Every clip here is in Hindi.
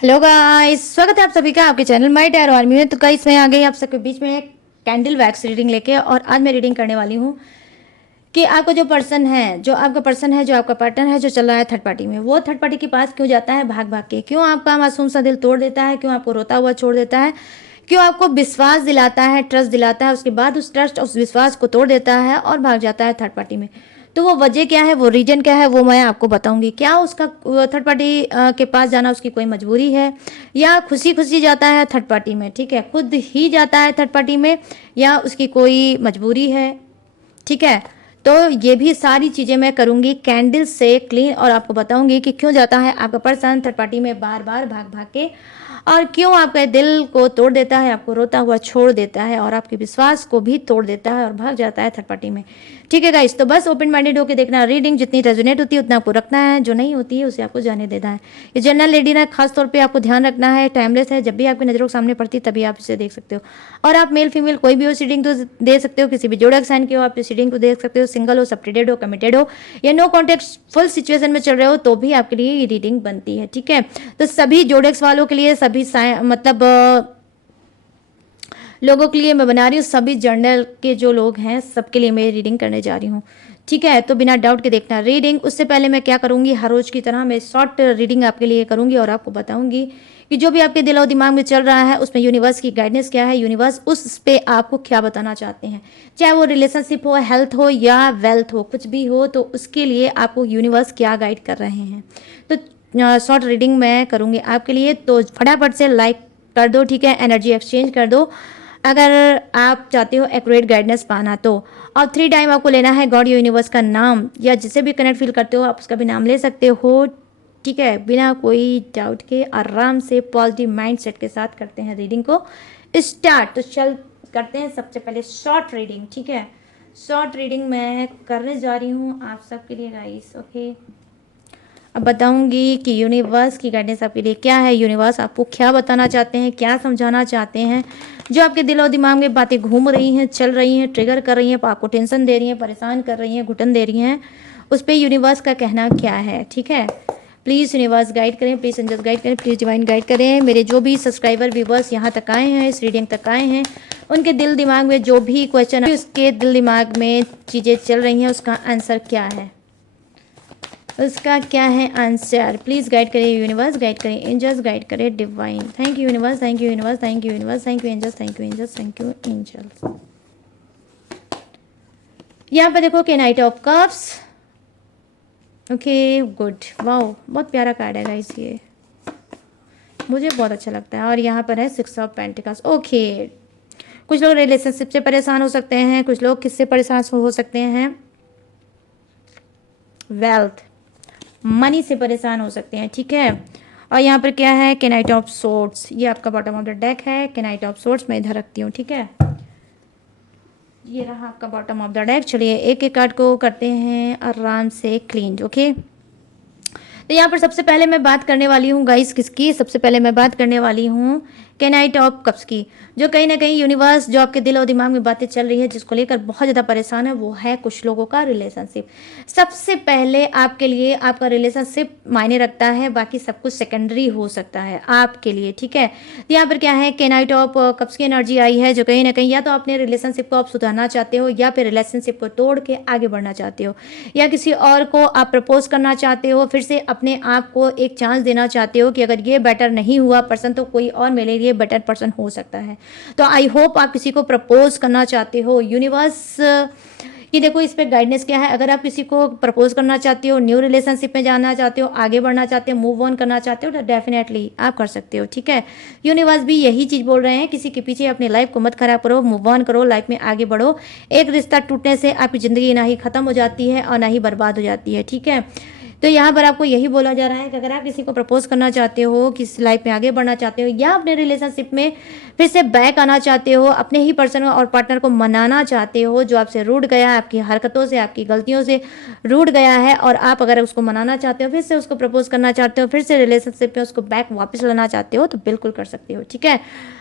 हेलो गाइस, स्वागत है आप सभी का आपके चैनल माय टारो आर्मी में। तो गाइस मैं आ गई आप सबके बीच में कैंडल वैक्स रीडिंग लेके। और आज मैं रीडिंग करने वाली हूँ कि आपका जो पर्सन है, जो आपका पर्सन है, जो आपका पार्टनर है, जो चल रहा है थर्ड पार्टी में, वो थर्ड पार्टी के पास क्यों जाता है भाग भाग के? क्यों आपका मासूम सा दिल तोड़ देता है? क्यों आपको रोता हुआ छोड़ देता है? क्यों आपको विश्वास दिलाता है, ट्रस्ट दिलाता है, उसके बाद उस ट्रस्ट उस विश्वास को तोड़ देता है और भाग जाता है थर्ड पार्टी में? तो वो वजह क्या है, वो रीजन क्या है, वो मैं आपको बताऊंगी। क्या उसका थर्ड पार्टी के पास जाना उसकी कोई मजबूरी है, या खुशी खुशी जाता है थर्ड पार्टी में? ठीक है, खुद ही जाता है थर्ड पार्टी में, या उसकी कोई मजबूरी है? ठीक है, तो ये भी सारी चीज़ें मैं करूंगी कैंडल से क्लीन, और आपको बताऊंगी कि क्यों जाता है आपका पर्सन थर्ड पार्टी में बार बार भाग भाग के, और क्यों आपके दिल को तोड़ देता है, आपको रोता हुआ छोड़ देता है, और आपके विश्वास को भी तोड़ देता है और भाग जाता है थर्ड पार्टी में। ठीक है गाइस, तो बस ओपन माइंडेड होकर देखना। रीडिंग जितनी रेजोनेट होती है उतना आपको रखना है, जो नहीं होती है उसे आपको जाने देना है। ये जनरल रीडिंग है, खास तौर पे आपको ध्यान रखना है, टाइमलेस है, जब भी आपकी नज़रों के सामने पड़ती है तभी आप इसे देख सकते हो। और आप मेल फीमेल कोई भी हो रीडिंग तो दे सकते हो, किसी भी जोड़क साइन के हो आप इस रीडिंग को देख सकते हो, सिंगल हो, सेपरेटेड हो, कमिटेड हो, या नो कॉन्टेक्ट फुल सिचुएशन में चल रहे हो तो भी आपके लिए ये रीडिंग बनती है। ठीक है, तो सभी जोडेक्स वालों के लिए, सभी मतलब लोगों के लिए मैं बना रही हूँ, सभी जर्नल के जो लोग हैं सबके लिए मैं रीडिंग करने जा रही हूँ। ठीक है, तो बिना डाउट के देखना रीडिंग। उससे पहले मैं क्या करूँगी, हर रोज की तरह मैं शॉर्ट रीडिंग आपके लिए करूँगी और आपको बताऊँगी कि जो भी आपके दिल और दिमाग में चल रहा है उसमें यूनिवर्स की गाइडेंस क्या है, यूनिवर्स उस पे आपको क्या बताना चाहते हैं। चाहे वो रिलेशनशिप हो, हेल्थ हो, या वेल्थ हो, कुछ भी हो, तो उसके लिए आपको यूनिवर्स क्या गाइड कर रहे हैं। तो शॉर्ट रीडिंग मैं करूँगी आपके लिए, तो फटाफट से लाइक कर दो। ठीक है, एनर्जी एक्सचेंज कर दो अगर आप चाहते हो एक्यूरेट गाइडेंस पाना तो। और 3 टाइम आपको लेना है गॉड यूनिवर्स का नाम, या जिसे भी कनेक्ट फील करते हो आप उसका भी नाम ले सकते हो। ठीक है, बिना कोई डाउट के आराम से पॉजिटिव माइंड सेट के साथ करते हैं रीडिंग को स्टार्ट। तो चल करते हैं सबसे पहले शॉर्ट रीडिंग। ठीक है, शॉर्ट रीडिंग मैं करने जा रही हूँ आप सबके लिए गाइस। ओके, अब बताऊंगी कि यूनिवर्स की गाइडेंस आपके लिए क्या है, यूनिवर्स आपको क्या बताना चाहते हैं, क्या समझाना चाहते हैं। जो आपके दिल और दिमाग में बातें घूम रही हैं, चल रही हैं, ट्रिगर कर रही हैं, आपको टेंशन दे रही हैं, परेशान कर रही हैं, घुटन दे रही हैं, उस पर यूनिवर्स का कहना क्या है। ठीक है, प्लीज़ यूनिवर्स गाइड करें, प्लीज़ एंजल्स गाइड करें, प्लीज़ डिवाइन गाइड करें। मेरे जो भी सब्सक्राइबर व्यूवर्स यहाँ तक आए हैं, इस रीडिंग तक आए हैं, उनके दिल दिमाग में जो भी क्वेश्चन है, उसके दिल दिमाग में चीज़ें चल रही हैं, उसका आंसर क्या है, उसका क्या है आंसर। प्लीज़ गाइड करें यूनिवर्स, गाइड करें एंजल्स, गाइड करें divine. Thank you universe, thank you universe, thank you universe, thank you angels, thank you angels, thank you angels. यहाँ पर देखो कि knight of cups. Okay good, wow, बहुत प्यारा कार्ड है गाइस, ये मुझे बहुत अच्छा लगता है। और यहाँ पर है 6 ऑफ पेंटिकल्स। ओके, कुछ लोग रिलेशनशिप से परेशान हो सकते हैं, कुछ लोग किससे परेशान हो सकते हैं, वेल्थ, मनी से परेशान हो सकते हैं। ठीक है, और यहाँ पर क्या है, नाइट ऑफ सोर्ड्स, ये आपका बॉटम ऑफ द डेक है। नाइट ऑफ सोर्ड्स मैं इधर रखती हूँ। ठीक है, ये रहा आपका बॉटम ऑफ द डेक। चलिए एक एक कार्ड को करते हैं आराम से क्लीन। ओके, तो यहाँ पर सबसे पहले मैं बात करने वाली हूँ गाइस, किसकी? सबसे पहले मैं बात करने वाली हूँ नाइट ऑफ कप्स की। जो कहीं ना कहीं यूनिवर्स, जो आपके दिल और दिमाग में बातें चल रही है, जिसको लेकर बहुत ज़्यादा परेशान है, वो है कुछ लोगों का रिलेशनशिप। सबसे पहले आपके लिए आपका रिलेशनशिप मायने रखता है, बाकी सब कुछ सेकेंडरी हो सकता है आपके लिए। ठीक है, तो यहाँ पर क्या है, नाइट ऑफ कप्स की एनर्जी आई है, जो कहीं ना कहीं या तो अपने रिलेशनशिप को आप सुधारना चाहते हो, या फिर रिलेशनशिप को तोड़ के आगे बढ़ना चाहते हो, या किसी और को आप प्रपोज करना चाहते हो, फिर से अपने आप को एक चांस देना चाहते हो कि अगर ये बेटर नहीं हुआ पर्सन तो कोई और मेरे लिए बेटर पर्सन हो सकता है। तो आई होप आप किसी को प्रपोज करना चाहते हो। यूनिवर्स ये देखो, इस पे गाइडेंस क्या है। अगर आप किसी को प्रपोज करना चाहते हो, न्यू रिलेशनशिप में जाना चाहते हो, आगे बढ़ना चाहते हो, मूव ऑन करना चाहते हो, तो डेफिनेटली आप कर सकते हो। ठीक है, यूनिवर्स भी यही चीज़ बोल रहे हैं, किसी के पीछे अपनी लाइफ को मत खराब करो, मूव ऑन करो, लाइफ में आगे बढ़ो। एक रिश्ता टूटने से आपकी ज़िंदगी ना ही ख़त्म हो जाती है और ना ही बर्बाद हो जाती है। ठीक है, तो यहाँ पर आपको यही बोला जा रहा है कि अगर आप किसी को प्रपोज करना चाहते हो, किसी लाइफ में आगे बढ़ना चाहते हो, या अपने रिलेशनशिप में फिर से बैक आना चाहते हो, अपने ही पर्सन और पार्टनर को मनाना चाहते हो जो आपसे रूठ गया है, आपकी हरकतों से, आपकी गलतियों से रूठ गया है, और आप अगर उसको मनाना चाहते हो, फिर से उसको प्रपोज करना चाहते हो, फिर से रिलेशनशिप में उसको बैक वापस लाना चाहते हो, तो बिल्कुल कर सकते हो। ठीक है,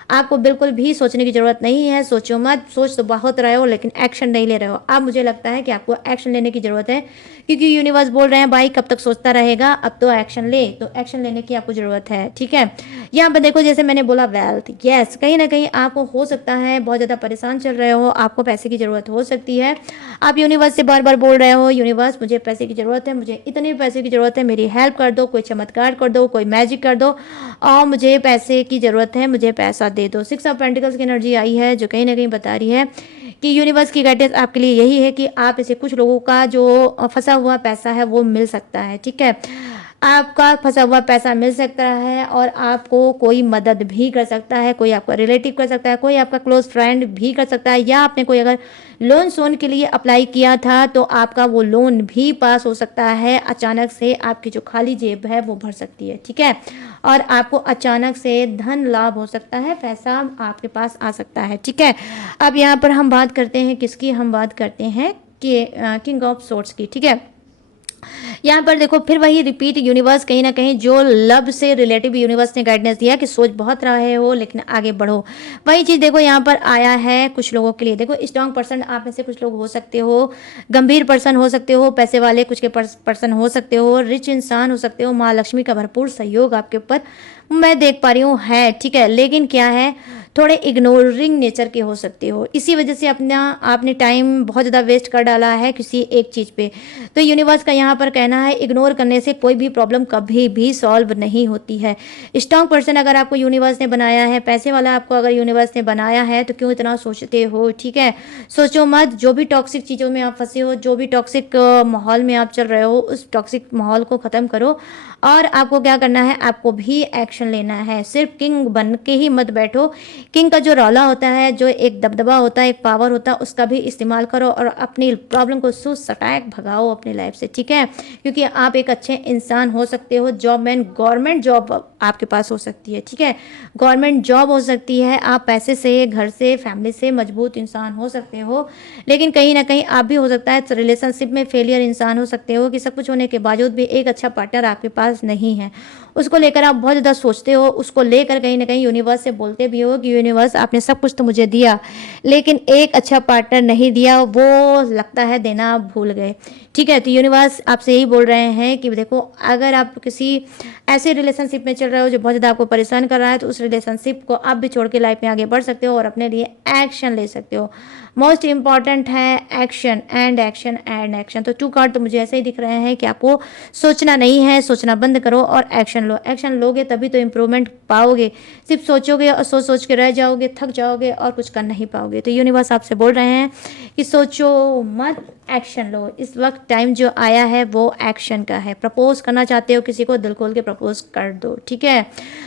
आपको बिल्कुल भी सोचने की ज़रूरत नहीं है, सोचो मत। सोच तो बहुत रहे हो लेकिन एक्शन नहीं ले रहे हो। अब मुझे लगता है कि आपको एक्शन लेने की ज़रूरत है, क्योंकि यूनिवर्स बोल रहे हैं भाई कब तक सोचता रहेगा, अब तो एक्शन ले। तो एक्शन लेने की आपको ज़रूरत है, ठीक है। यहाँ पर देखो, जैसे मैंने बोला वेल्थ, यस, कहीं ना कहीं आपको हो सकता है बहुत ज़्यादा परेशान चल रहे हो, आपको पैसे की ज़रूरत हो सकती है। आप यूनिवर्स से बार बार बोल रहे हो, यूनिवर्स मुझे पैसे की ज़रूरत है, मुझे इतने पैसे की ज़रूरत है, मेरी हेल्प कर दो, कोई चमत्कार कर दो, कोई मैजिक कर दो, और मुझे पैसे की ज़रूरत है, मुझे पैसा दे दो। 6 ऑफ पेंटिकल्स की एनर्जी आई है, जो कहीं ना कहीं बता रही है कि यूनिवर्स की गाइडेंस आपके लिए यही है कि आप इसे, कुछ लोगों का जो फंसा हुआ पैसा है वो मिल सकता है, ठीक है। आपका फंसा हुआ पैसा मिल सकता है और आपको कोई मदद भी कर सकता है, कोई आपका रिलेटिव कर सकता है, कोई आपका क्लोज फ्रेंड भी कर सकता है, या आपने कोई अगर लोन सोन के लिए अप्लाई किया था तो आपका वो लोन भी पास हो सकता है। अचानक से आपकी जो खाली जेब है वो भर सकती है, ठीक है। और आपको अचानक से धन लाभ हो सकता है, पैसा आपके पास आ सकता है, ठीक है। अब यहाँ पर हम बात करते हैं किसकी, हम बात करते हैं कि किंग ऑफ सोर्ट्स की, ठीक है। यहाँ पर देखो फिर वही रिपीट, यूनिवर्स कहीं ना कहीं जो लव से रिलेटिव यूनिवर्स ने गाइडेंस दिया कि सोच बहुत रहे हो लेकिन आगे बढ़ो, वही चीज़ देखो यहाँ पर आया है कुछ लोगों के लिए। देखो स्ट्रॉन्ग पर्सन आप में से कुछ लोग हो सकते हो, गंभीर पर्सन हो सकते हो, पैसे वाले कुछ के पर्सन हो सकते हो, रिच इंसान हो सकते हो, माँ लक्ष्मी का भरपूर सहयोग आपके ऊपर मैं देख पा रही हूँ है, ठीक है। लेकिन क्या है, थोड़े इग्नोरिंग नेचर के हो सकते हो, इसी वजह से अपना आपने टाइम बहुत ज़्यादा वेस्ट कर डाला है किसी एक चीज़ पे। तो यूनिवर्स का यहाँ पर कहना है इग्नोर करने से कोई भी प्रॉब्लम कभी भी सॉल्व नहीं होती है। स्ट्रॉन्ग पर्सन अगर आपको यूनिवर्स ने बनाया है, पैसे वाला आपको अगर यूनिवर्स ने बनाया है, तो क्यों इतना सोचते हो, ठीक है। सोचो मत, जो भी टॉक्सिक चीज़ों में आप फंसे हो, जो भी टॉक्सिक माहौल में आप चल रहे हो, उस टॉक्सिक माहौल को ख़त्म करो। और आपको क्या करना है, आपको भी एक्शन लेना है। सिर्फ किंग बन के ही मत बैठो, किंग का जो रौला होता है, जो एक दबदबा होता है, एक पावर होता है, उसका भी इस्तेमाल करो और अपनी प्रॉब्लम को सटाक भगाओ अपनी लाइफ से, ठीक है। क्योंकि आप एक अच्छे इंसान हो सकते हो, जॉबमैन, गवर्नमेंट जॉब आपके पास हो सकती है, ठीक है। गवर्नमेंट जॉब हो सकती है, आप पैसे से, घर से, फैमिली से मजबूत इंसान हो सकते हो। लेकिन कहीं ना कहीं आप भी हो सकता है रिलेशनशिप में फेलियर इंसान हो सकते हो, कि सब कुछ होने के बावजूद भी एक अच्छा पार्टनर आपके पास नहीं है, उसको लेकर आप बहुत ज़्यादा सोचते हो, उसको लेकर कहीं ना कहीं यूनिवर्स से बोलते भी हो कि यूनिवर्स आपने सब कुछ तो मुझे दिया लेकिन एक अच्छा पार्टनर नहीं दिया, वो लगता है देना आप भूल गए, ठीक है। तो यूनिवर्स आपसे यही बोल रहे हैं कि देखो, अगर आप किसी ऐसे रिलेशनशिप में चल रहे हो जो बहुत ज़्यादा आपको परेशान कर रहा है, तो उस रिलेशनशिप को आप भी छोड़ के लाइफ में आगे बढ़ सकते हो और अपने लिए एक्शन ले सकते हो। मोस्ट इंपॉर्टेंट है action and action and action. तो 2 कार्ड तो मुझे ऐसे ही दिख रहे हैं कि आपको सोचना नहीं है, सोचना बंद करो और एक्शन लो। एक्शन लोगे तभी तो इम्प्रूवमेंट पाओगे, सिर्फ सोचोगे और सोच सोच के रह जाओगे, थक जाओगे और कुछ कर नहीं पाओगे। तो यूनिवर्स आपसे बोल रहे हैं कि सोचो मत, एक्शन लो। इस वक्त टाइम जो आया है वो एक्शन का है। प्रपोज करना चाहते हो किसी को, दिल खोल के प्रपोज कर दो, ठीक है।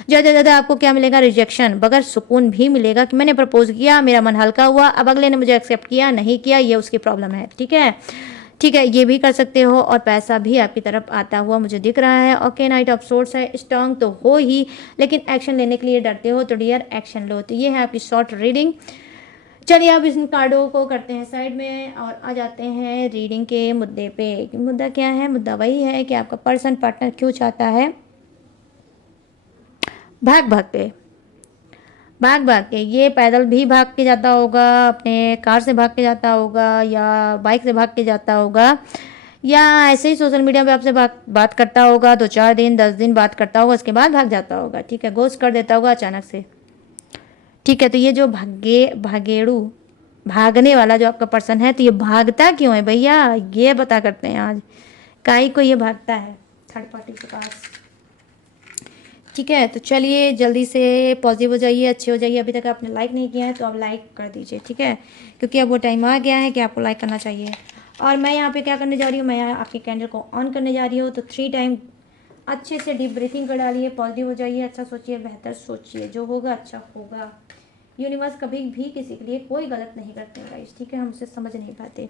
ज़्यादा से ज़्यादा आपको क्या मिलेगा, रिजेक्शन, मगर सुकून भी मिलेगा कि मैंने प्रपोज किया, मेरा मन हल्का हुआ, अब अगले ने मुझे एक्सेप्ट किया नहीं किया, ये उसकी प्रॉब्लम है, ठीक है, ठीक है। ये भी कर सकते हो और पैसा भी आपकी तरफ आता हुआ मुझे दिख रहा है। ओके, नाइट ऑफ सोर्ट्स है, स्ट्रांग तो हो ही लेकिन एक्शन लेने के लिए डरते हो, तो डियर एक्शन लो। तो ये है आपकी शॉर्ट रीडिंग। चलिए अब इन कार्डों को करते हैं साइड में और आ जाते हैं रीडिंग के मुद्दे पे। मुद्दा क्या है, मुद्दा वही है कि आपका पर्सन पार्टनर क्यों चाहता है भाग भाग के, भाग भाग के, ये पैदल भी भाग के जाता होगा, अपने कार से भाग के जाता होगा, या बाइक से भाग के जाता होगा, या ऐसे ही सोशल मीडिया पे आपसे बात करता होगा, 2-4 दिन 10 दिन बात करता होगा, उसके बाद भाग जाता होगा, ठीक है, गोस्ट कर देता होगा अचानक से, ठीक है। तो ये जो भागेड़ू, भागने वाला जो आपका पर्सन है, तो ये भागता क्यों है भैया, ये बता करते हैं आज, काई को ये भागता है थर्ड पार्टी के पास, ठीक है। तो चलिए जल्दी से पॉजिटिव हो जाइए, अच्छे हो जाइए। अभी तक आपने लाइक नहीं किया है तो आप लाइक कर दीजिए, ठीक है, क्योंकि अब वो टाइम आ गया है कि आपको लाइक करना चाहिए। और मैं यहाँ पे क्या करने जा रही हूँ, मैं यहाँ आपकी कैंडल को ऑन करने जा रही हूँ। तो 3 टाइम अच्छे से डीप ब्रीथिंग कर डालिए, पॉजिटिव हो जाइए, अच्छा सोचिए, बेहतर सोचिए, जो होगा अच्छा होगा। यूनिवर्स कभी भी किसी के लिए कोई गलत नहीं करते गाइस, ठीक है, हम उसे समझ नहीं पाते।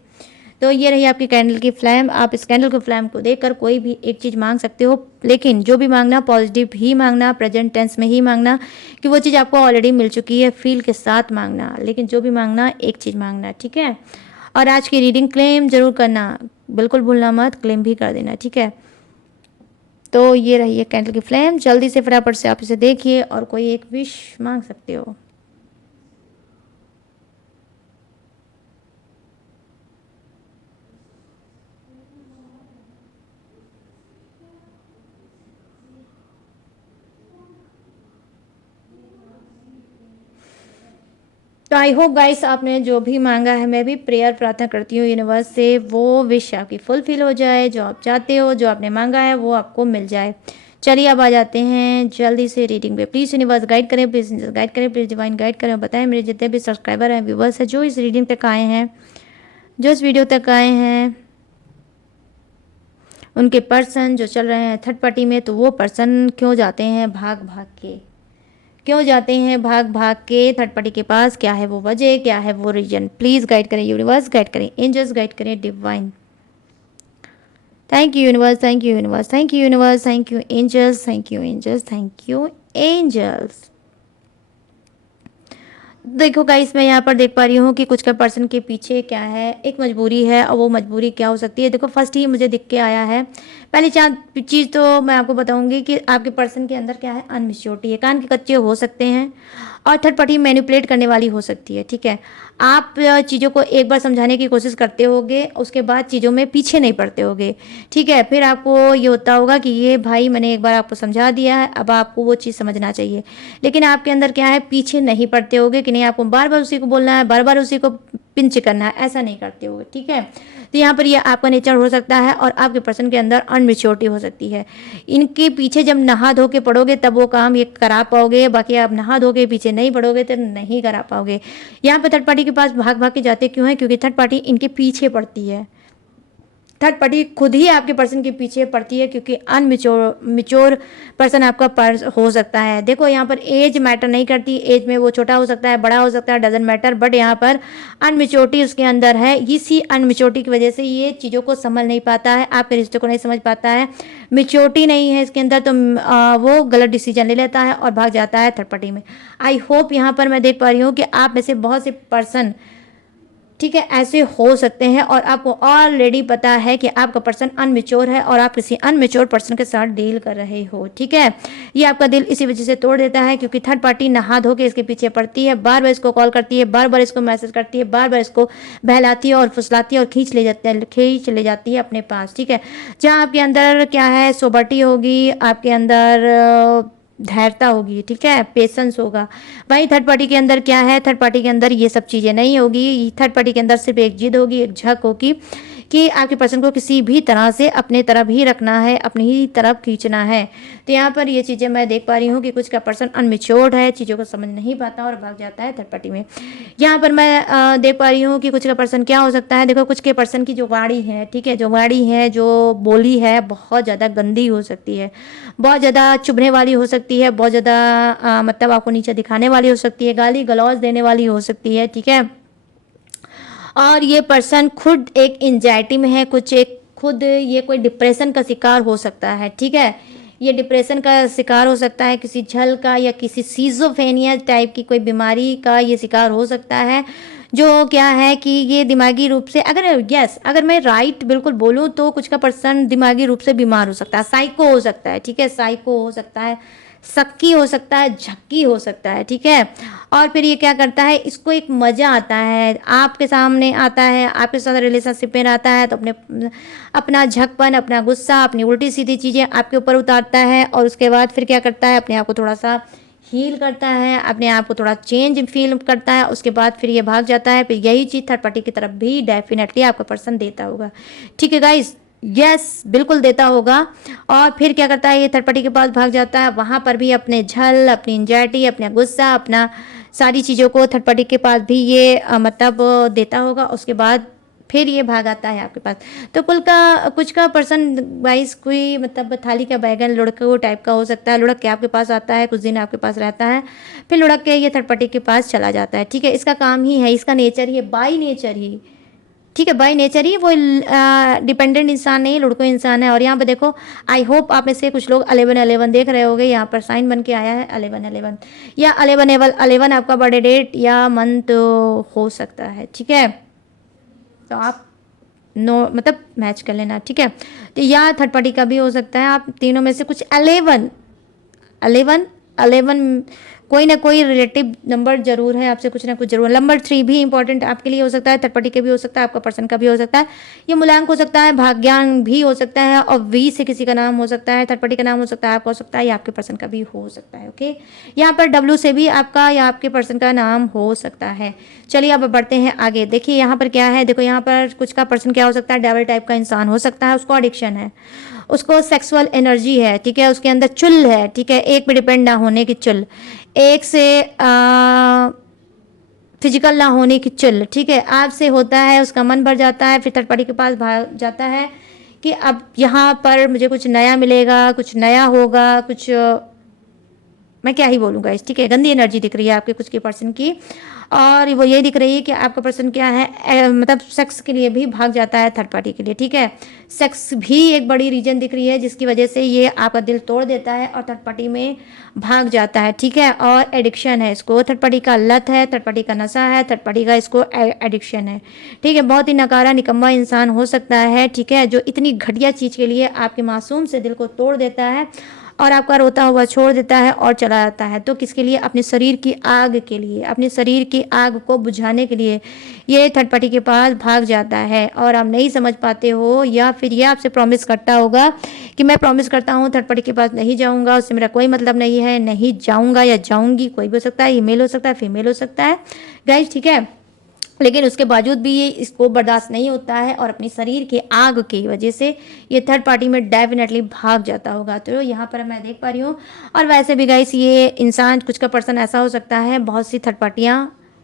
तो ये रही आपकी कैंडल की फ्लैम। आप इस कैंडल की फ्लैम को देखकर कोई भी एक चीज़ मांग सकते हो, लेकिन जो भी मांगना पॉजिटिव ही मांगना, प्रेजेंट टेंस में ही मांगना, कि वो चीज़ आपको ऑलरेडी मिल चुकी है, फील के साथ मांगना। लेकिन जो भी मांगना एक चीज़ मांगना, ठीक है। और आज की रीडिंग क्लेम जरूर करना, बिल्कुल भूलना मत, क्लेम भी कर देना, ठीक है। तो ये रही है कैंडल की फ्लेम। जल्दी से फटाफट से आप इसे देखिए और कोई एक विश मांग सकते हो। तो आई होप गाइस आपने जो भी मांगा है, मैं भी प्रेयर प्रार्थना करती हूँ यूनिवर्स से वो विश आपकी फुलफिल हो जाए, जो आप चाहते हो, जो आपने मांगा है वो आपको मिल जाए। चलिए अब आ जाते हैं जल्दी से रीडिंग पे। प्लीज़ यूनिवर्स गाइड करें, प्लीज़ गाइड करें, प्लीज़ डिवाइन गाइड करें। बताएं मेरे जितने भी सब्सक्राइबर हैं, व्यूवर्स हैं, जो इस रीडिंग तक आए हैं, जो इस वीडियो तक आए हैं, उनके पर्सन जो चल रहे हैं थर्ड पार्टी में, तो वो पर्सन क्यों जाते हैं भाग भाग के, क्यों जाते हैं भाग भाग के थर्ड पार्टी के पास, क्या है वो वजह, क्या है वो रीजन। प्लीज़ गाइड करें यूनिवर्स, गाइड करें एंजल्स, गाइड करें divine. Thank you universe, thank you universe, thank you universe, thank you angels, thank you angels, thank you angels. देखो गाइस, मैं यहाँ पर देख पा रही हूँ कि कुछ का पर्सन के पीछे क्या है, एक मजबूरी है। और वो मजबूरी क्या हो सकती है, देखो फर्स्ट ही मुझे दिख के आया है। पहली चीज़ तो मैं आपको बताऊंगी कि आपके पर्सन के अंदर क्या है, अनमिच्योरिटी है। कान के कच्चे हो सकते हैं और थर्ड पार्टी मैनिपुलेट करने वाली हो सकती है। ठीक है, आप चीज़ों को एक बार समझाने की कोशिश करते होगे, उसके बाद चीज़ों में पीछे नहीं पड़ते होगे। ठीक है, फिर आपको ये होता होगा कि ये भाई मैंने एक बार आपको समझा दिया है, अब आपको वो चीज़ समझना चाहिए। लेकिन आपके अंदर क्या है, पीछे नहीं पड़ते होगे कि नहीं आपको बार बार उसी को बोलना है, बार बार उसी को पिंच करना है, ऐसा नहीं करते होगे। ठीक है, तो यहाँ पर ये आपका नेचर हो सकता है और आपके पर्सन के अंदर अनमेच्योरिटी हो सकती है। इनके पीछे जब नहा धो के पड़ोगे तब वो काम ये करा पाओगे, बाकी आप नहा धो के पीछे नहीं पड़ोगे तो नहीं करा पाओगे। यहाँ पे थर्ड पार्टी के पास भाग भाग के जाते क्यों है, क्योंकि थर्ड पार्टी इनके पीछे पड़ती है। थर्ड पार्टी खुद ही आपके पर्सन के पीछे पड़ती है, क्योंकि मिच्योर पर्सन आपका हो सकता है। देखो यहाँ पर एज मैटर नहीं करती, एज में वो छोटा हो सकता है, बड़ा हो सकता है, डजंट मैटर, बट यहाँ पर अनमिच्योरिटी उसके अंदर है। इसी अनमिच्योरिटी की वजह से ये चीज़ों को समझ नहीं पाता है, आपके रिश्ते को नहीं समझ पाता है। मिच्योरिटी नहीं है इसके अंदर, तो वो गलत डिसीजन ले लेता है और भाग जाता है थर्ड पार्टी में। आई होप यहाँ पर मैं देख पा रही हूँ कि आप में से बहुत से पर्सन, ठीक है, ऐसे हो सकते हैं और आपको ऑलरेडी पता है कि आपका पर्सन अनमेच्योर है और आप किसी अनमेच्योर पर्सन के साथ डील कर रहे हो। ठीक है, ये आपका दिल इसी वजह से तोड़ देता है, क्योंकि थर्ड पार्टी नहा धो के इसके पीछे पड़ती है, बार बार इसको कॉल करती है, बार बार इसको मैसेज करती है, बार बार इसको बहलाती है और फुसलाती है और खींच ले जाती है अपने पास। ठीक है, जहाँ आपके अंदर क्या है, सोबर्टी होगी, आपके अंदर धैर्यता होगी, ठीक है, पेशेंस होगा। वहीं थर्ड पार्टी के अंदर क्या है, थर्ड पार्टी के अंदर ये सब चीज़ें नहीं होगी। थर्ड पार्टी के अंदर सिर्फ एक जिद होगी, एक झक होगी कि आपके पर्सन को किसी भी तरह से अपने तरफ ही रखना है, अपनी ही तरफ खींचना है। तो यहाँ पर ये चीज़ें मैं देख पा रही हूँ कि कुछ का पर्सन अनमेच्योर्ड है, चीज़ों को समझ नहीं पाता और भाग जाता है थर्ड पार्टी में। यहाँ पर मैं देख पा रही हूँ कि कुछ का पर्सन क्या हो सकता है। देखो कुछ के पर्सन की जो वाणी है, ठीक है, जो वाणी है, जो बोली है, बहुत ज़्यादा गंदी हो सकती है, बहुत ज़्यादा चुभने वाली हो सकती है, बहुत ज़्यादा मतलब आपको नीचे दिखाने वाली हो सकती है, गाली गलौज देने वाली हो सकती है। ठीक है, और ये पर्सन खुद एक एंजाइटी में है, कुछ एक खुद ये कोई डिप्रेशन का शिकार हो सकता है। ठीक है, ये डिप्रेशन का शिकार हो सकता है, किसी झल का या किसी सीजोफेनिया टाइप की कोई बीमारी का ये शिकार हो सकता है। जो क्या है कि ये दिमागी रूप से, अगर मैं राइट बिल्कुल बोलूँ तो कुछ का पर्सन दिमागी रूप से बीमार हो सकता है, साइको हो सकता है। ठीक है, साइको हो सकता है, सक्की हो सकता है, झक्की हो सकता है। ठीक है, और फिर ये क्या करता है, इसको एक मज़ा आता है, आपके सामने आता है, आपके साथ रिलेशनशिप में रहता है तो अपना झकपन, अपना गुस्सा, अपनी उल्टी सीधी चीज़ें आपके ऊपर उतारता है और उसके बाद फिर क्या करता है, अपने आप को थोड़ा सा हील करता है, अपने आप को थोड़ा चेंज फील करता है, उसके बाद फिर ये भाग जाता है। फिर यही चीज़ थर्ड पार्टी की तरफ भी डेफिनेटली आपका पर्सन देता होगा। ठीक है गाइस, यस बिल्कुल देता होगा। और फिर क्या करता है, ये थर्ड पार्टी के पास भाग जाता है, वहाँ पर भी अपने झल, अपनी एंजाइटी, अपना गुस्सा, अपना सारी चीज़ों को थर्ड पार्टी के पास भी ये मतलब देता होगा। उसके बाद फिर ये भाग आता है आपके पास। तो कुछ का पर्सन वाइज कोई मतलब थाली का बैगन लुढ़क टाइप का हो सकता है, लुढ़क के आपके पास आता है, कुछ दिन आपके पास रहता है, फिर लुढ़क के ये थर्ड पार्टी के पास चला जाता है। ठीक है, इसका काम ही है, इसका नेचर ही है, बाई नेचर ही। ठीक है, बाय नेचर ही वो डिपेंडेंट इंसान नहीं, लुड़को इंसान है। और यहाँ पे देखो, आई होप आप में से कुछ लोग 11-11 देख रहे होंगे, यहाँ पर साइन बन के आया है 11-11 या 11-11 आपका बर्थडे डेट या मंथ हो सकता है। ठीक है, तो आप मतलब मैच कर लेना। ठीक है, तो या थर्ड पार्टी का भी हो सकता है, आप तीनों में से कुछ 11 11, कोई ना कोई रिलेटिव नंबर जरूर है, आपसे कुछ ना कुछ जरूर। नंबर 3 भी इंपॉर्टेंट आपके लिए हो सकता है, थर्ड पार्टी के भी हो सकता है, आपका पर्सन का भी हो सकता है। ये मूलांक हो सकता है, भाग्यांक भी हो सकता है, और वी से किसी का नाम हो सकता है, थर्ड पार्टी का नाम हो सकता है, आपका हो सकता है, या आपके पर्सन का भी हो सकता है। ओके, यहाँ पर डब्ल्यू से भी आपका या आपके पर्सन का नाम हो सकता है। चलिए अब बढ़ते हैं आगे। देखिए यहाँ पर क्या है, देखो यहाँ पर कुछ का पर्सन क्या हो सकता है, डेविल टाइप का इंसान हो सकता है, उसको एडिक्शन है, उसको सेक्सुअल एनर्जी है, ठीक है, उसके अंदर चुल है, ठीक है, एक पे डिपेंड ना होने की चुल, एक से फिजिकल ना होने की चुल, ठीक है, आपसे होता है, उसका मन भर जाता है, फिर थर्ड पार्टी के पास भाग जाता है कि अब यहाँ पर मुझे कुछ नया मिलेगा, कुछ नया होगा, कुछ मैं क्या ही बोलूँगा इस, ठीक है, गंदी एनर्जी दिख रही है आपके कुछ के पर्सन की, और वो ये दिख रही है कि आपका पर्सन क्या है, मतलब सेक्स के लिए भी भाग जाता है थर्ड पार्टी के लिए, ठीक है, सेक्स भी एक बड़ी रीजन दिख रही है जिसकी वजह से ये आपका दिल तोड़ देता है और थर्ड पार्टी में भाग जाता है, ठीक है, और एडिक्शन है इसको, थर्ड पार्टी का लत है, थर्ड पार्टी का नशा है, थर्ड पार्टी का इसको एडिक्शन है, ठीक है, बहुत ही नकारा निकम्मा इंसान हो सकता है, ठीक है, जो इतनी घटिया चीज़ के लिए आपके मासूम से दिल को तोड़ देता है और आपका रोता हुआ छोड़ देता है और चला जाता है। तो किसके लिए, अपने शरीर की आग के लिए, अपने शरीर की आग को बुझाने के लिए ये थर्ड पार्टी के पास भाग जाता है, और आप नहीं समझ पाते हो, या फिर ये आपसे प्रॉमिस करता होगा कि मैं प्रॉमिस करता हूँ थर्ड पार्टी के पास नहीं जाऊँगा, उससे मेरा कोई मतलब नहीं है, नहीं जाऊँगा या जाऊँगी, कोई भी हो सकता है, ये मेल हो सकता है, फीमेल हो सकता है गाइस, ठीक है, लेकिन उसके बावजूद भी ये इसको बर्दाश्त नहीं होता है और अपनी शरीर के आग की वजह से ये थर्ड पार्टी में डेफिनेटली भाग जाता होगा। तो यहाँ पर मैं देख पा रही हूँ, और वैसे भी गाइस ये इंसान कुछ का पर्सन ऐसा हो सकता है, बहुत सी थर्ड पार्टियाँ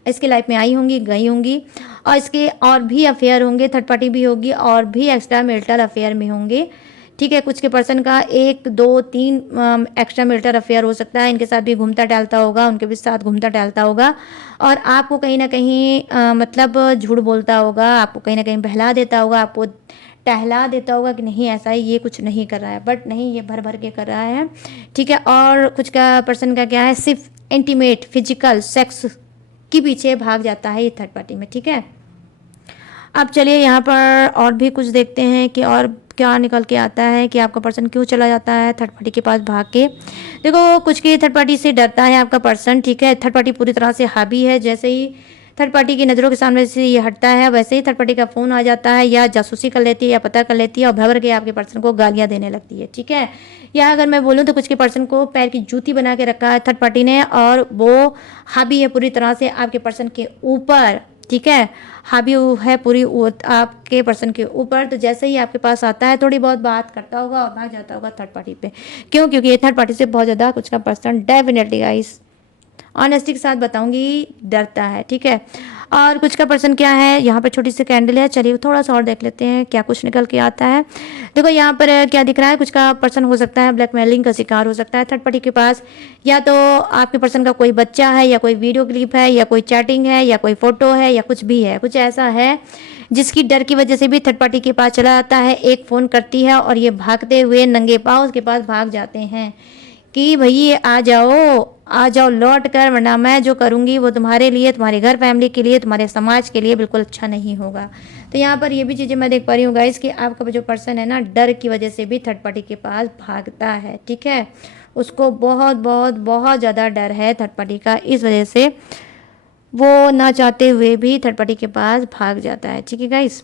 इसके लाइफ में आई होंगी, गई होंगी, और इसके और भी अफेयर होंगे, थर्ड पार्टी भी होगी और भी एक्स्ट्रा मैरिटल अफेयर में होंगे, ठीक है, कुछ के पर्सन का 1 2 3 एक्स्ट्रा मैरिटल अफेयर हो सकता है, इनके साथ भी घूमता टहलता होगा, उनके भी साथ घूमता टहलता होगा, और आपको कहीं ना कहीं मतलब झूठ बोलता होगा, आपको कहीं ना कहीं बहला देता होगा, आपको टहला देता होगा कि नहीं ऐसा ही, ये कुछ नहीं कर रहा है, बट नहीं, ये भर भर के कर रहा है, ठीक है, और कुछ का पर्सन का क्या है, सिर्फ इंटीमेट फिजिकल सेक्स के पीछे भाग जाता है ये थर्ड पार्टी में, ठीक है। अब चलिए यहाँ पर और भी कुछ देखते हैं कि और क्या निकल के आता है कि आपका पर्सन क्यों चला जाता है थर्ड पार्टी के पास भाग के। देखो कुछ की थर्ड पार्टी से डरता है आपका पर्सन, ठीक है, थर्ड पार्टी पूरी तरह से हावी है, जैसे ही थर्ड पार्टी की नज़रों के सामने से ये हटता है वैसे ही थर्ड पार्टी का फ़ोन आ जाता है, या जासूसी कर लेती है, या पता कर लेती है, और भर के आपके पर्सन को गालियाँ देने लगती है, ठीक है। या अगर मैं बोलूँ तो कुछ के पर्सन को पैर की जूती बना के रखा है थर्ड पार्टी ने, और वो हावी है पूरी तरह से आपके पर्सन के ऊपर, ठीक है, हावी है पूरी आपके पर्सन के ऊपर। तो जैसे ही आपके पास आता है थोड़ी बहुत बात करता होगा और भाग जाता होगा थर्ड पार्टी पे। क्यों? क्योंकि ये थर्ड पार्टी से बहुत ज़्यादा कुछ का पर्सन डेफिनेटली गाइस ऑनेस्टी के साथ बताऊंगी डरता है, ठीक है। और कुछ का पर्सन क्या है, यहाँ पर छोटी सी कैंडल है, चलिए थोड़ा सा और देख लेते हैं क्या कुछ निकल के आता है। देखो यहाँ पर क्या दिख रहा है, कुछ का पर्सन हो सकता है ब्लैकमेलिंग का शिकार हो सकता है थर्ड पार्टी के पास, या तो आपके पर्सन का कोई बच्चा है, या कोई वीडियो क्लिप है, या कोई चैटिंग है, या कोई फोटो है, या कुछ भी है, कुछ ऐसा है जिसकी डर की वजह से भी थर्ड पार्टी के पास चला जाता है, एक फ़ोन करती है और ये भागते हुए नंगे पाँव उसके पास भाग जाते हैं कि भई आ जाओ, आ जाओ लौट कर, वरना मैं जो करूँगी वो तुम्हारे लिए, तुम्हारे घर फैमिली के लिए, तुम्हारे समाज के लिए बिल्कुल अच्छा नहीं होगा। तो यहाँ पर ये भी चीज़ें मैं देख पा रही हूँ गाइस कि आपका जो पर्सन है ना, डर की वजह से भी थर्ड पार्टी के पास भागता है, ठीक है, उसको बहुत बहुत बहुत ज़्यादा डर है थर्ड पार्टी का, इस वजह से वो ना चाहते हुए भी थर्ड पार्टी के पास भाग जाता है, ठीक है गाइस।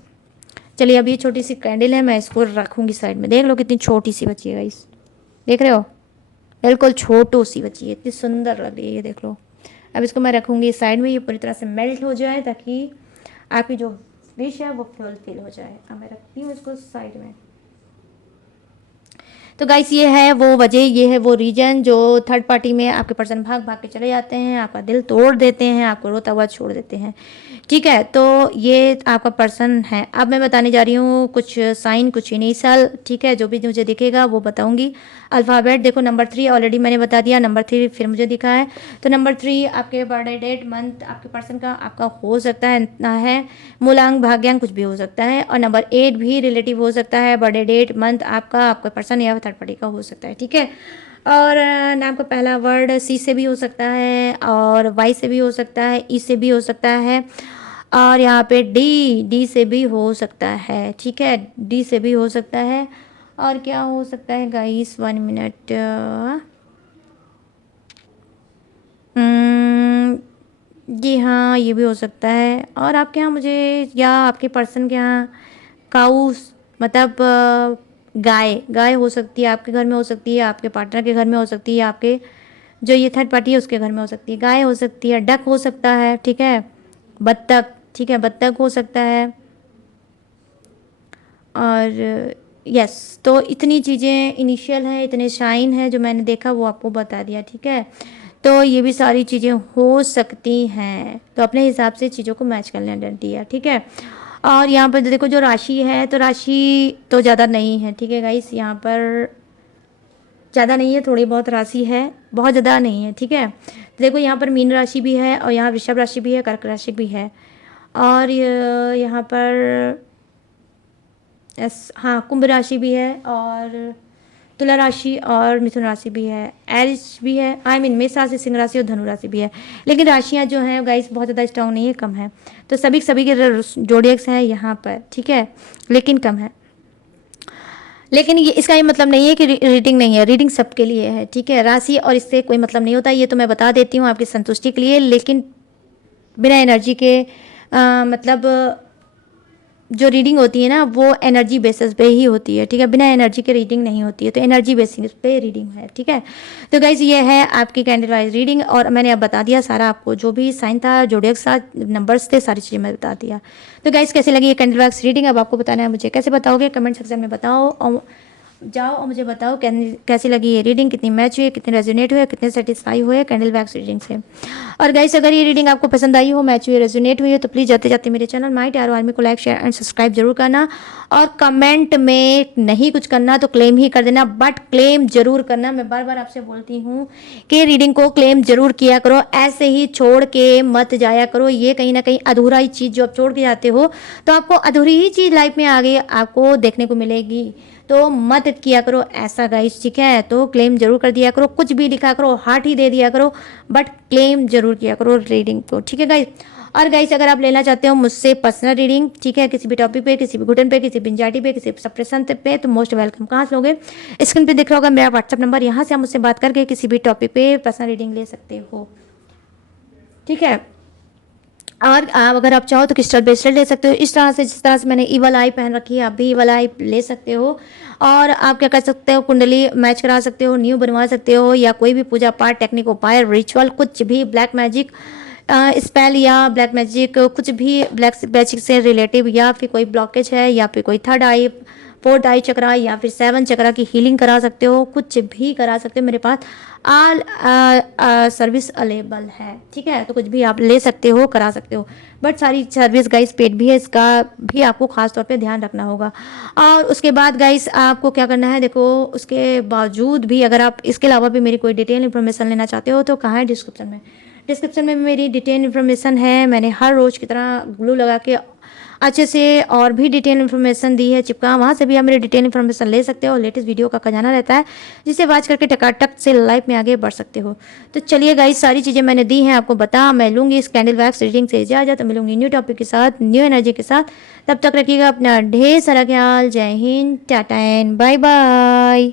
चलिए अब ये छोटी सी कैंडल है, मैं इसको रखूँगी साइड में, देख लो कितनी छोटी सी बची है गाइस, देख रहे हो, बिल्कुल छोटू सी बची है, इतनी सुंदर लग रही है, ये देख लो। अब इसको मैं रखूँगी साइड में, ये पूरी तरह से मेल्ट हो जाए ताकि आपकी जो विश है वो फुलफिल हो जाए। अब मैं रखती हूँ इसको साइड में। तो गाइस ये है वो वजह, ये है वो रीजन जो थर्ड पार्टी में आपके पर्सन भाग भाग के चले जाते हैं, आपका दिल तोड़ देते हैं, आपको रोता हुआ छोड़ देते हैं, ठीक है। तो ये आपका पर्सन है। अब मैं बताने जा रही हूँ कुछ साइन, कुछ इनिशियल, ठीक है, जो भी मुझे दिखेगा वो बताऊंगी। अल्फ़ाबेट देखो, नंबर 3 ऑलरेडी मैंने बता दिया, नंबर 3 फिर मुझे दिखा है। तो नंबर 3 आपके बर्थडे डेट मंथ आपके पर्सन का आपका हो सकता है इतना है, मूलांक भाग्यांक कुछ भी हो सकता है, और नंबर 8 भी रिलेटिव हो सकता है, बर्थडे डेट मंथ आपका, आपका पर्सन या थर्ड पार्टी का हो सकता है, ठीक है। और नाम का पहला वर्ड सी से भी हो सकता है, और वाई से भी हो सकता है, ई से भी हो सकता है, और यहाँ पे डी से भी हो सकता है, ठीक है, डी से भी हो सकता है। और क्या हो सकता है गाइस, 1 मिनट, उम्म, जी हाँ, ये भी हो सकता है। और आपके यहाँ मुझे या आपके पर्सन के यहाँ काऊ मतलब गाय गाय हो सकती है, आपके घर में हो सकती है, आपके पार्टनर के घर में हो सकती है, आपके जो ये थर्ड पार्टी है उसके घर में हो सकती है। गाय हो सकती है, डक हो सकता है, ठीक है, बत्तख, ठीक है, बत्तख हो सकता है। और यस, तो इतनी चीज़ें इनिशियल हैं, इतने साइन हैं जो मैंने देखा वो आपको बता दिया, ठीक है। तो ये भी सारी चीज़ें हो सकती हैं, तो अपने हिसाब से चीज़ों को मैच कर लेना दिया, ठीक है। और यहाँ पर देखो जो राशि है, तो राशि तो ज़्यादा नहीं है, ठीक है गाइस, यहाँ पर ज़्यादा नहीं है, थोड़ी बहुत राशि है, बहुत ज़्यादा नहीं है, ठीक है। तो देखो यहाँ पर मीन राशि भी है और यहाँ वृषभ राशि भी है, कर्क राशि भी है। और यहाँ पर हाँ, कुंभ राशि भी है और तुला राशि और मिथुन राशि भी है, एरिस भी है, आई मीन मेष राशि, सिंह राशि और धनु राशि भी है। लेकिन राशियाँ जो हैं गाइस बहुत ज़्यादा स्ट्रांग नहीं है, कम है। तो सभी के जोडियक्स हैं यहाँ पर, ठीक है, लेकिन कम है। लेकिन ये इसका ये मतलब नहीं है कि रीडिंग नहीं है, रीडिंग सबके लिए है, ठीक है। राशि और इससे कोई मतलब नहीं होता, ये तो मैं बता देती हूँ आपकी संतुष्टि के लिए। लेकिन बिना एनर्जी के मतलब जो रीडिंग होती है ना वो एनर्जी बेसिस पे ही होती है, ठीक है, बिना एनर्जी के रीडिंग नहीं होती है, तो एनर्जी बेसिस पे रीडिंग है, ठीक है। तो गाइज ये है आपकी कैंडल वाइज रीडिंग और मैंने अब बता दिया सारा आपको, जो भी साइन था, जोडियक सा नंबर्स थे, सारी चीज़ें मैं बता दिया। तो गाइज कैसे लगी ये कैंडल वाइज रीडिंग अब आपको बताना है मुझे, कैसे बताओगे कमेंट सेक्शन में बताओ और जाओ और मुझे बताओ कैसी लगी ये रीडिंग, कितनी मैच हुई, कितने रेजोनेट हुए, कितने सेटिस्फाई हुए कैंडल वैक्स रीडिंग से। और गाइस अगर ये रीडिंग आपको पसंद आई हो, मैच हुई, रेजोनेट हुई है, तो प्लीज़ जाते जाते मेरे चैनल माय टैरो आर्मी को लाइक शेयर एंड सब्सक्राइब जरूर करना। और कमेंट में नहीं कुछ करना तो क्लेम ही कर देना, बट क्लेम जरूर करना। मैं बार बार आपसे बोलती हूँ कि रीडिंग को क्लेम जरूर किया करो, ऐसे ही छोड़ के मत जाया करो। ये कहीं ना कहीं अधूरा ही चीज़ जो आप छोड़ के जाते हो तो आपको अधूरी ही चीज़ लाइफ में आगे आपको देखने को मिलेगी, तो मत किया करो ऐसा गाइस, ठीक है। तो क्लेम जरूर कर दिया करो, कुछ भी लिखा करो, हार्ट ही दे दिया करो, बट क्लेम जरूर किया करो रीडिंग को, ठीक है गाइस। और गाइस अगर आप लेना चाहते हो मुझसे पर्सनल रीडिंग, ठीक है, किसी भी टॉपिक पे, किसी भी घुटन पे, किसी भी एंजाइटी पे, किसी सप्रेशन पे, तो मोस्ट वेलकम। कहाँ से लोगे, स्क्रीन पे दिख रहा होगा मेरा व्हाट्सअप नंबर, यहाँ से आप मुझसे बात करके किसी भी टॉपिक पे पर्सनल रीडिंग ले सकते हो, ठीक है। और अगर आप चाहो तो क्रिस्टल ब्रेसलेट ले सकते हो, इस तरह से जिस तरह से मैंने ईवल आई पहन रखी है, आप भी ईवल आई ले सकते हो। और आप क्या कर सकते हो, कुंडली मैच करा सकते हो, न्यू बनवा सकते हो, या कोई भी पूजा पाठ, टेक्निक, उपाय, रिचुअल, कुछ भी ब्लैक मैजिक स्पेल या ब्लैक मैजिक, कुछ भी ब्लैक मैजिक से रिलेटिव, या फिर कोई ब्लॉकेज है, या फिर कोई थर्ड आई, फोर्थ आई चक्रा, या फिर 7 चक्रा की हीलिंग करा सकते हो, कुछ भी करा सकते हो। मेरे पास ऑल सर्विस अवेलेबल है, ठीक है। तो कुछ भी आप ले सकते हो, करा सकते हो, बट सारी सर्विस गाइस पेड भी है, इसका भी आपको खास तौर पे ध्यान रखना होगा। और उसके बाद गाइस आपको क्या करना है, देखो उसके बावजूद भी अगर आप इसके अलावा भी मेरी कोई डिटेल इन्फॉर्मेशन लेना चाहते हो तो कहाँ है, डिस्क्रिप्शन में। डिस्क्रिप्शन में मेरी डिटेल इन्फॉर्मेशन है, मैंने हर रोज़ की तरह ग्लू लगा के अच्छे से और भी डिटेल इन्फॉर्मेशन दी है चिपका, वहाँ से भी आप मेरी डिटेल इन्फॉर्मेशन ले सकते हो। लेटेस्ट वीडियो का खजाना रहता है जिसे वॉच करके टकाटक से लाइफ में आगे बढ़ सकते हो। तो चलिए गाइस सारी चीज़ें मैंने दी हैं आपको बता, मैं लूँगी इस कैंडल वैक्स रीडिंग से इजाज़त, तो मिलूंगी न्यू टॉपिक के साथ, न्यू एनर्जी के साथ। तब तक रखिएगा अपना ढेर सारा ख्याल। जय Hind, tata and bye bye.